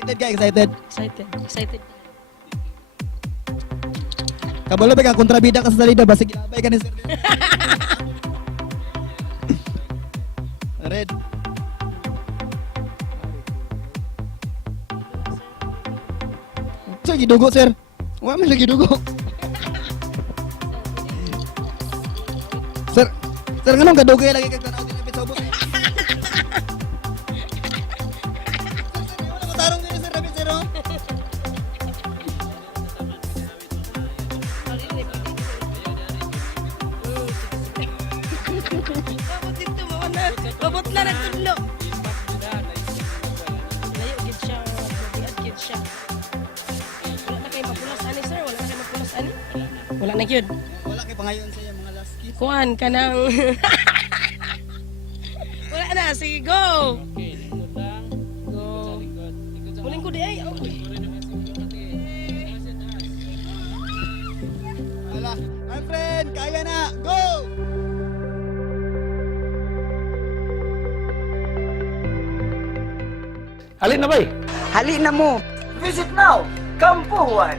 Excited ka, excited. Excited. Kabalo ba kang kontrabida ka sa salida, basig ilabay ka ni Sir. Red. So, gidugo, sir. Wala man lagi dugo. Sir, sir, ganun kadugay lagi kag tanaw din ang pitsobos. Wala ko tarong din, sir, David, sir, oh. Abot dito, mawana. Abot na rin tudlo. Layo, gid siya. Mabiad, gid siya. Wala na kayo mapulas, ani, sir? Wala na kayo mapulas, ani? Wala na, gyud. Wala kay pangayon sa iya mga last kiss. Kuhan ka nang... Wala na, sige, go! Go. Muling ko di ay. Okay. Wala. My friend, kaya na. Go! Halin na bay. Hali na mo. Visit now, Kampuhuan.